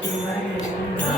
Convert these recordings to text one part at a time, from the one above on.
Thank you.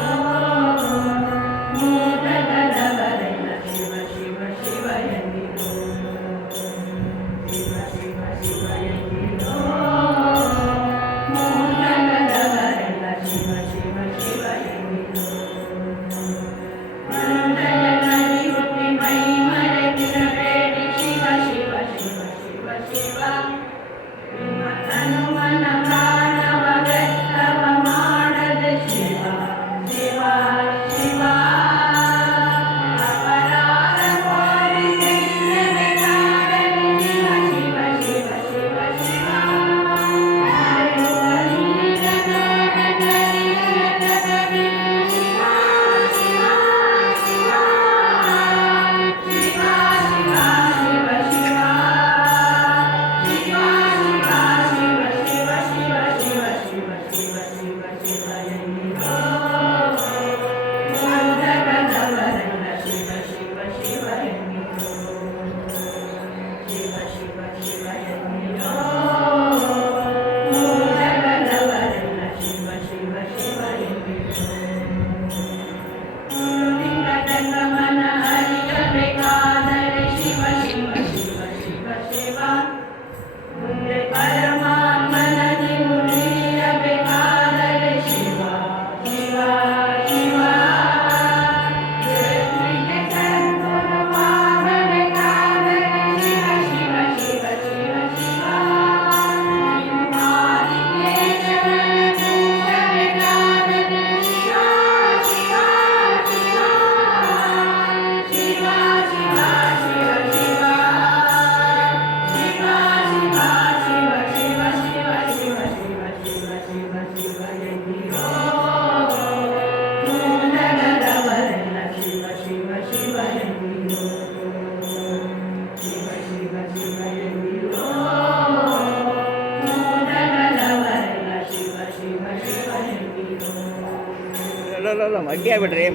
ಇಲ್ಲ ಇಲ್ಲ ಇಲ್ಲ ಅಡ್ಡಿ ಆಗ್ಬಿಡ್ರಿ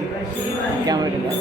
ಕ್ಯಾಮ್ರಾ